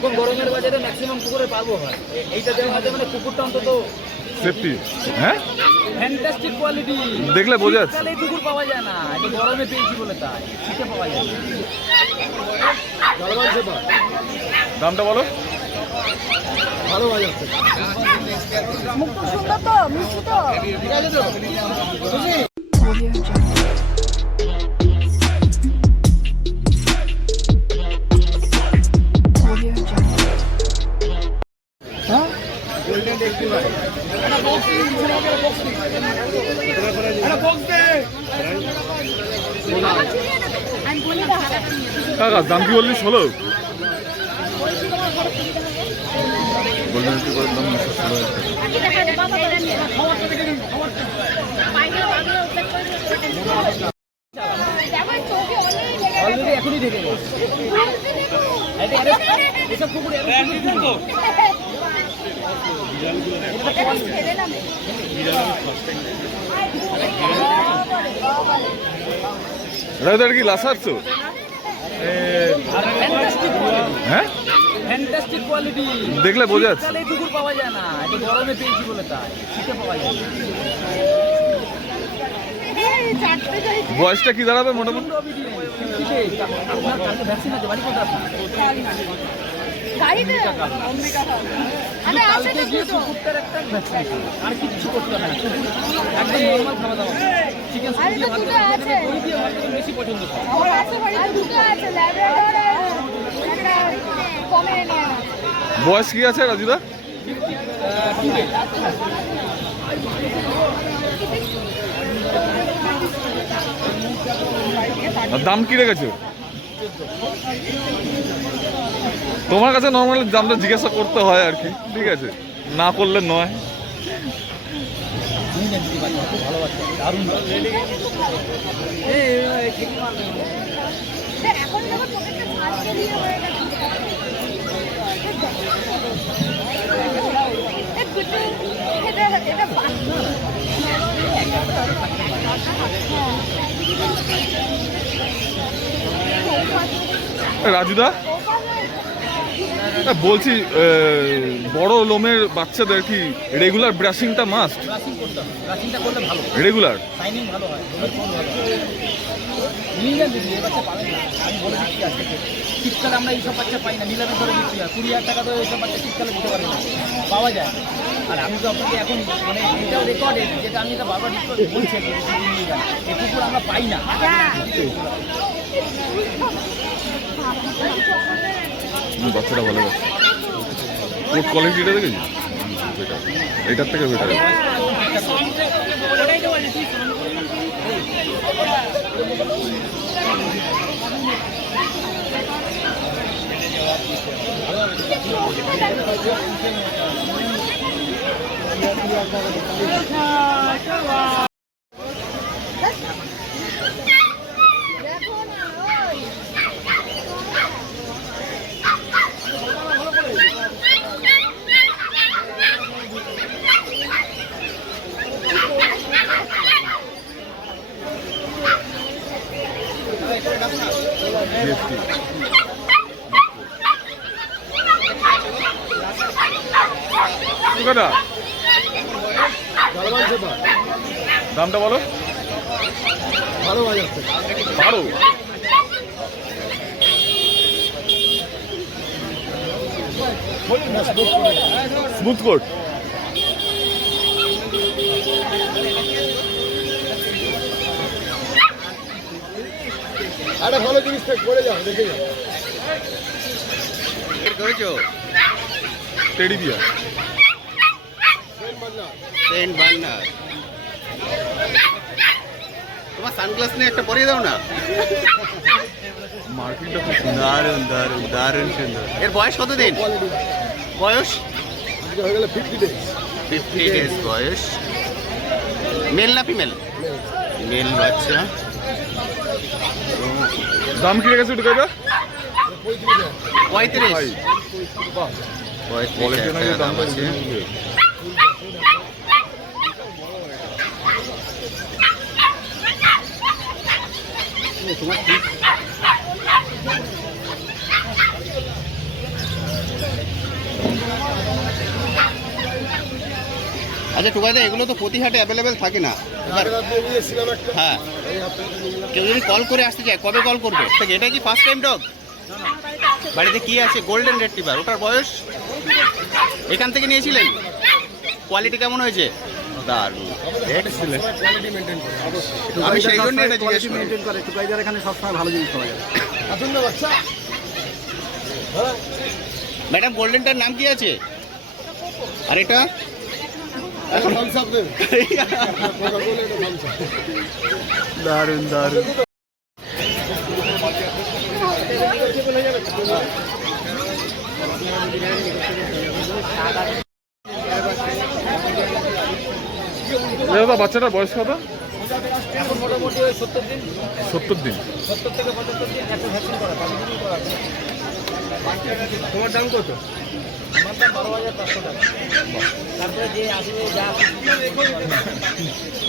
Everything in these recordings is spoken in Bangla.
এখন গরমের বাজারে ম্যাক্সিমাম কুকুরে পারবো হয়, এইটা দেওয়া আছে মানে কুকুরটা অন্তত সেফটি। হ্যাঁ, ফ্যান্টাস্টিক কোয়ালিটি, দেখলে বোঝা যাচ্ছে। শীতকালে কুকুর পাওয়া যায় না, এটা গরমে পেয়েছি বলে তাই, শীতে পাওয়া যায় না। দামটা বলো। ভালো হয়ে যাচ্ছে, মুখ সুন্দর তো, মিষ্টি তো। ঠিক আছে তো? কাকা দাম কি বললি? 16 গোল্ডেন রিট্রিভারের দাম 16। অলরেডি এখনই ঢেকে গেছে এসব কুকুর। রাজুদার কি লাসাচ্ছো? হ্যাঁ, ফ্যান্টাস্টিক কোয়ালিটি, দেখলে বোঝা যাচ্ছে। শীতকালে কুকুর পাওয়া যায় না, এটা গরমে পেয়েছি বলে তাই, শীতে পাওয়া যায় না। বয়সটা কি দাঁড়াবে মোটামুটি? আপনার কাছে ভ্যাকসিন আছে, বাড়ি কোথায় আপনার? কালকে গিয়ে কুকুরটার একটা ভ্যাকসিন, আর কিছু করতে হয় না, একদম নর্মাল খাওয়া দাওয়া, চিকেন সুপ দিয়ে ভাত দিয়ে দই দিয়ে আমার থেকে বেশি পছন্দ করে। বয়স কি আছে রাজুদা? দাম কি রেখেছো? তোমার কাছে নর্মালি দামটা জিজ্ঞাসা করতে হয় আর কি, ঠিক আছে, না করলে নয়। রাজুদা বলছি, বড় লোমের বাচ্চাদের কি রেগুলার ব্রাশিংটা মাস্ট? ব্রাশিংটা করলে ভালো, রেগুলার শাইনিং ভালো হয়, নিয়ে যান যদি এই বাচ্চা পাবেন না, আমি বলে দিচ্ছি আজকে থেকে। শীতকালে আমরা এইসব বাচ্চা পাই না, নিলামে ধরে বিক্রি হয়, 20,000 টাকা তো এইসব বাচ্চা শীতকালে দিতে পারি না, পাওয়া যায়। আর আমি তো আপনাকে এখন মানে এটাও রেকর্ডেড, যেটা আমি এটা বারবার বলছি, এই কুকুর আমরা পাই না। বাচ্চাটা ভালো আছে, কোট কোয়ালিটিটা দেখেছি, এটার থেকে বেটার। দামটা বলো। ভালো হয়ে যাচ্ছে, 12 স্মুথ কোট। একটা ভালো জিনিস করে যাও, দেখে যাও। করেছো টেডি বিয়ার, সেন্ট বার্নার। তোমার সানগ্লাস নিয়ে একটা পরিয়ে দাও না। মার্কেটটা খুব দারুণ দারুণ দারুণ সুন্দর। এর বয়স কতদিন? বয়স হয়ে গেলে 50 ডেজ। 50 ডেজ বয়স। মেল না ফিমেল? মেল বাচ্চা। দাম কি রেখেছে টুকাইদা? 35। কোয়ালিটি না দাম আছে। আচ্ছা টুকাইদা, এগুলো তো প্রতি হাটে অ্যাভেলেবেল থাকে না। হ্যাঁ, কেউ যদি কল করে আসতে চায় কবে কল করবে? এটা কি ফার্স্ট টাইম ডগ? বাড়িতে কি আছে? Golden retriever. ওটার বয়স? এখান থেকে নিয়েছিলেন? কোয়ালিটি কেমন হয়েছে? দারুণ, এক্সিলেন্ট। আমি সেই জন্য এটা জিজ্ঞেস করি। এখানে সবসময় ভালো জিনিস পাওয়া যায়। ম্যাডাম, গোল্ডেনটার নাম কি আছে? আর এটা দারুণ দারুণ। দাদা বাচ্চাটার বয়স কত? এখন মোটামুটি ওই 70 দিন। 70 দিন। 70 থেকে 75 দিন একটা ভ্যাকসিন করা, তাদের করা। তোমার দাম কত? আমার দাম 12,500 টাকা। তারপরে যে আসবে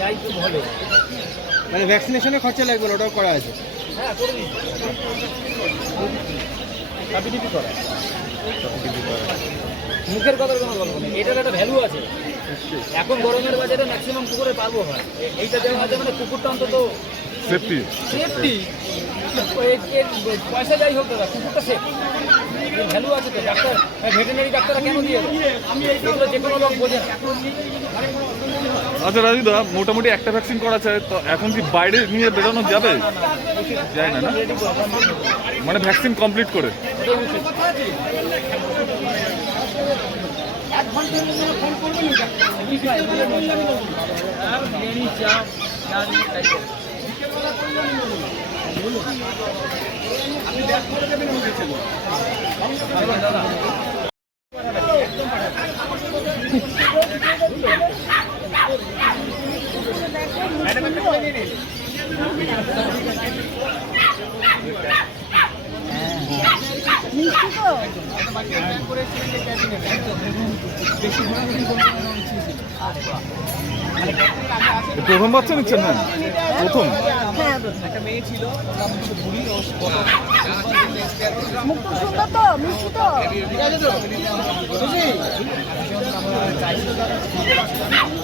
যাই খুব ভালো। মানে ভ্যাকসিনেশনের খরচা লাগবে, ওটাও করা আছে? হ্যাঁ, করে দিই। কাপিটিপি করা, মুখের কথার কোনো গল্প নেই। এটার একটা ভ্যালু আছে। এখন গরমের বাজারে ম্যাক্সিমাম কুকুরে পারবো হয়, এইটা দেওয়া আছে মানে কুকুরটা অন্তত সেফটি। পয়সা যাই হোক দাদা, কুকুরটা সেফ, ভ্যালু আছে তো। ডাক্তার, ভেটেরিনারি ডাক্তাররা কেন দিয়ে এগুলো যে কোনো লোক বোঝে না। আচ্ছা রাজু দা, মোটামুটি একটা ভ্যাকসিন করা চাই তো এখন কি বাইরে নিয়ে বেরোনো যাবে? যায় না, না? মানে ভ্যাকসিন কমপ্লিট করে? মিষ্টি তো প্রথম বাচ্চা নিচ্ছেন না? প্রথম? হ্যাঁ, একটা মেয়ে ছিল, মুখ তো সুন্দর তো, মিষ্টি তো। ঠিক আছে তো?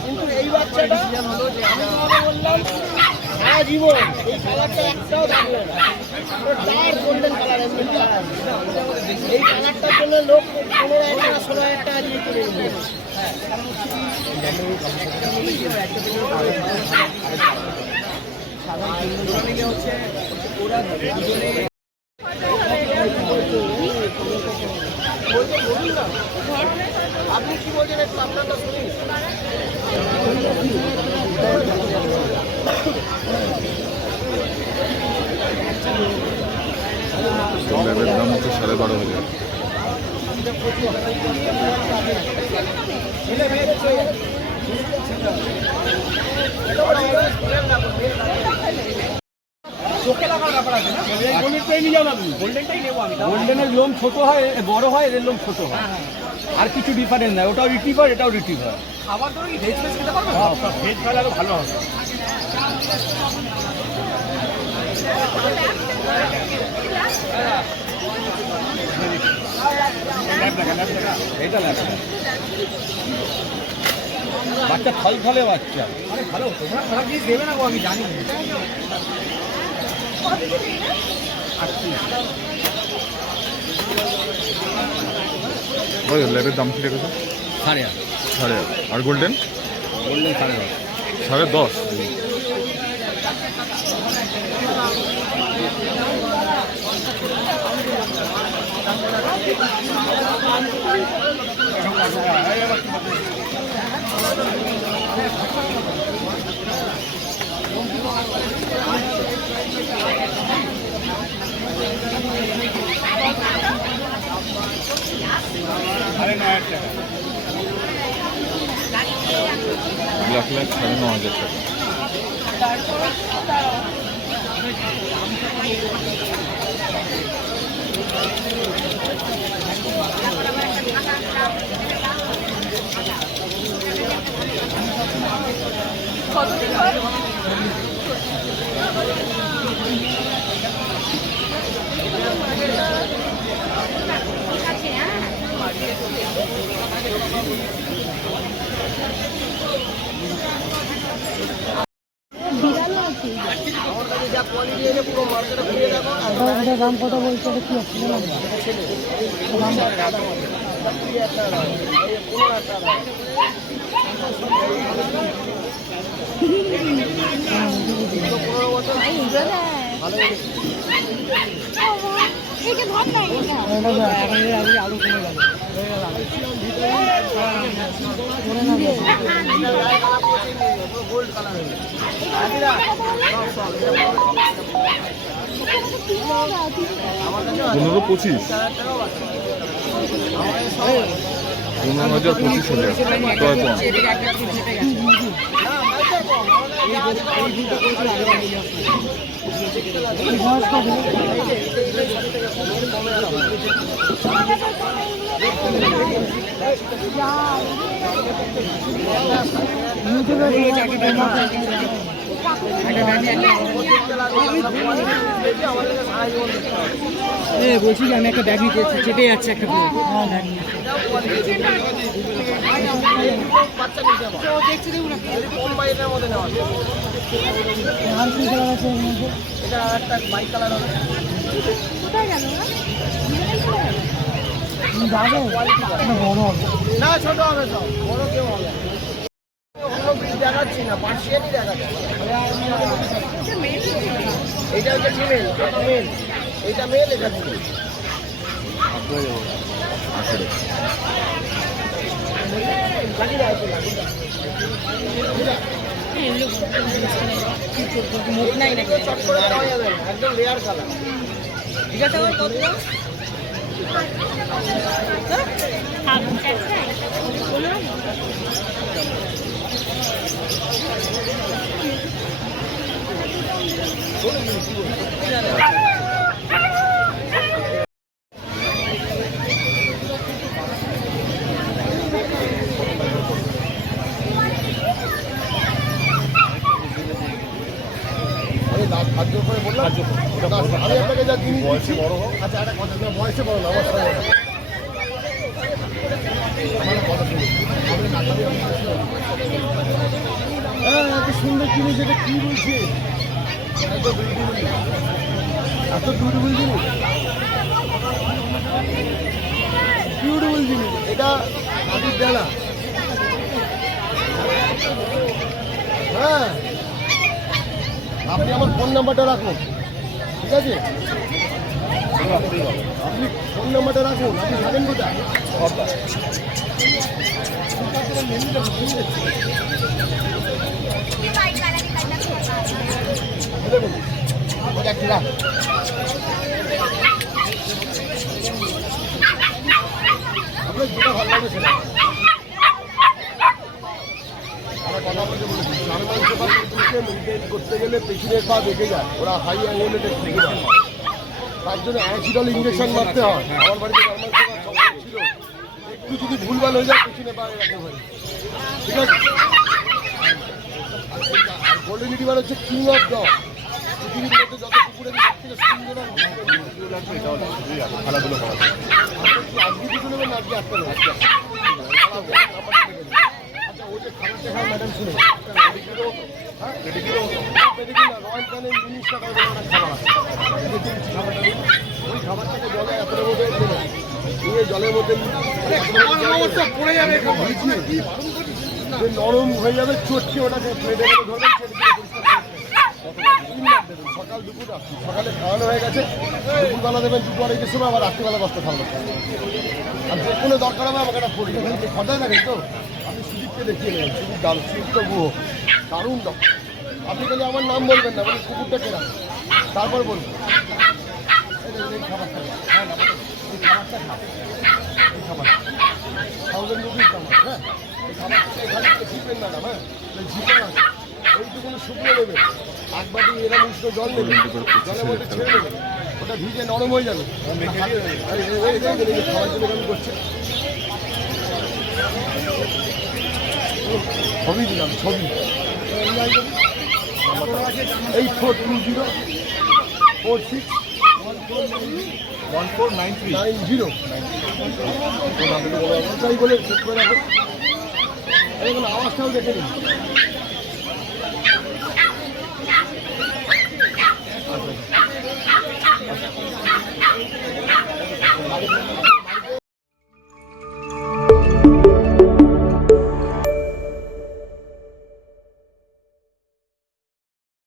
কিন্তু এই বাচ্চাটা হলো যে আমি তোমাকে বললাম সারা জীবন এই কালারটা একটাও থাকবে না। ডার্ক গোল্ডেন কালার, এমনি কালার। এই কালারটার জন্য লোক 15,000 টাকা 16,000 টাকা দিয়ে কিনে নিয়ে। হচ্ছে ওরা দুজনে আপনি কি বলছেন একটু আপনারটা শুনি। ল্যাবের দাম হচ্ছে 12,500। চোখে লাগার ব্যাপার আছে না? গোল্ডেনটাই নিয়ে যাবো, গোল্ডেনটাই নেবো আমি। গোল্ডেনের লোম ছোট হয়, বড় হয়, এদের লোম ছোট হয়, আর কিছু ডিফারেন্স নাই। ওটাও রিটিভার, এটাও রিটিভার। খাবার ধরো ভেজ ফেজ খেতে পারবে? হ্যাঁ, ভেজ খেলে আরো ভালো হবে। এটা লাগবে বাচ্চা, ফল ফলে বাচ্চা। আরে ভালো, তোমরা খারাপ জিনিস দেবে না গো, আমি জানি। ওই ল্যাবের দাম কি রেখেছো? 8,500। 8,500। আর গোল্ডেন? গোল্ডেন 10,500। 10.5? ব্ল্যাক 9,500 টাকা। কতদিন হয়? যা কোয়ালিটি এনে পুরো মার্কেটে ঘুরিয়ে দেখো। ওটার দাম কত বলছে? ওটা কি আছে জানো? আলু কিনে গেল গোল্ড কালার হয়ে 15-25 15,000-25,000 টয় কম। বলছি যে আমি একটা ব্যাগ নিতে চেপে যাচ্ছে একটা এটা একটা বাইক কালার হবে। না ছোট হবে, সব বড় কেউ হবে। কোনো ব্রিড দেখাচ্ছি না, পার্সিয়ানই দেখাচ্ছি। এটা হচ্ছে ফিমেল, এটা মেল, এটা মেল, এটা ফিমেল। চট করে দেওয়া যাবে না, একদম রেয়ার কালার। ঠিক আছে, আমার কত আমি আপনাকে যা জিনিস বয়সে বড় হোক। আচ্ছা, একটা কথা, বয়সে বড় না, আমার সঙ্গে এত সুন্দর জিনিস, এটা কি বলছে? এত বিউটিফুল জিনিস, বিউটিফুল জিনিস। এটা আদির বেলা। হ্যাঁ, আপনি আমার ফোন নাম্বারটা রাখুন, ঠিক আছে? আপনি ফোন নাম্বারটা রাখুন। আপনি থাকেন কোথায়? আপনার যেটা ভালো লাগবে সেটা। আমরা কথা বলতে বলেছি, মেনটেন করতে গেলে পেছনের পা দেখে যায়, ওরা হাই অ্যাঙ্গুলেটেড থেকে যায়। তার জন্য অ্যাসিডল ইঞ্জেকশন মারতে হয়। আমার বাড়িতে নর্মাল ছিল, একটু যদি ভুলভাল হয়ে যায় পেছনে পা এরকম হয়। ঠিক আছে, গোল্ডেন রিট্রিভার হচ্ছে কিং অফ ডগ। পৃথিবীর মধ্যে যত কুকুরের সব থেকে সুন্দর খেলাধুলো করা। আজকে কিছু নেবেন, আজকে আসতে হবে। আচ্ছা, ওই যে খাবারটা খায় ম্যাডাম, শুনে রয়্যাল ক্যানের জিনিসটা করবেন, অনেক খাবার আছে। ওই খাবারটাকে জলে এতটা মধ্যে নিয়ে জলের মধ্যে পড়ে যাবে, নরম হয়ে যাবে, চটকে ওটাকে প্লেটে ধরবেন, সকাল দুপুর রাত্রি। সকালে খাওয়ানো হয়ে গেছে, দুপুরবেলা দেবেন, দুপুর আড়াইটের সময়, আবার রাত্রিবেলা 10টা খাওয়ানো। আর যে কোনো দরকার হবে আমাকে একটা ফোন করবেন। খরচায় থাকেন তো, আপনি সুদীপকে দেখিয়ে নেবেন। সুদীপ দারুণ, সুদীপ তো গুহ দারুণ ডক্টর। আপনি খালি আমার নাম বলবেন না, বলে কুকুরটা কেনা, তারপর বলবেন এই খাবারটা, হ্যাঁ এই খাবারটা খা, এই খাবার 1000 রুপিস খাবার। হ্যাঁ, এই খাবারটা এখানে ঝিপেন ম্যাডাম। হ্যাঁ, ঝিপেন আছে, এইটুকুনি শুকনো নেবেন, এক বাটি এরকম উষ্ণ জল নেবেন, জলের মধ্যে ছেড়ে দেবেন, ওটা ভিজে নরম হয়ে যাবে। খাওয়ার জন্য আমি করছি, ছবি দিলাম, ছবি 842046149390 বলে চেক করে রাখো। দেখুন আওয়াজটাও দেখে নিন।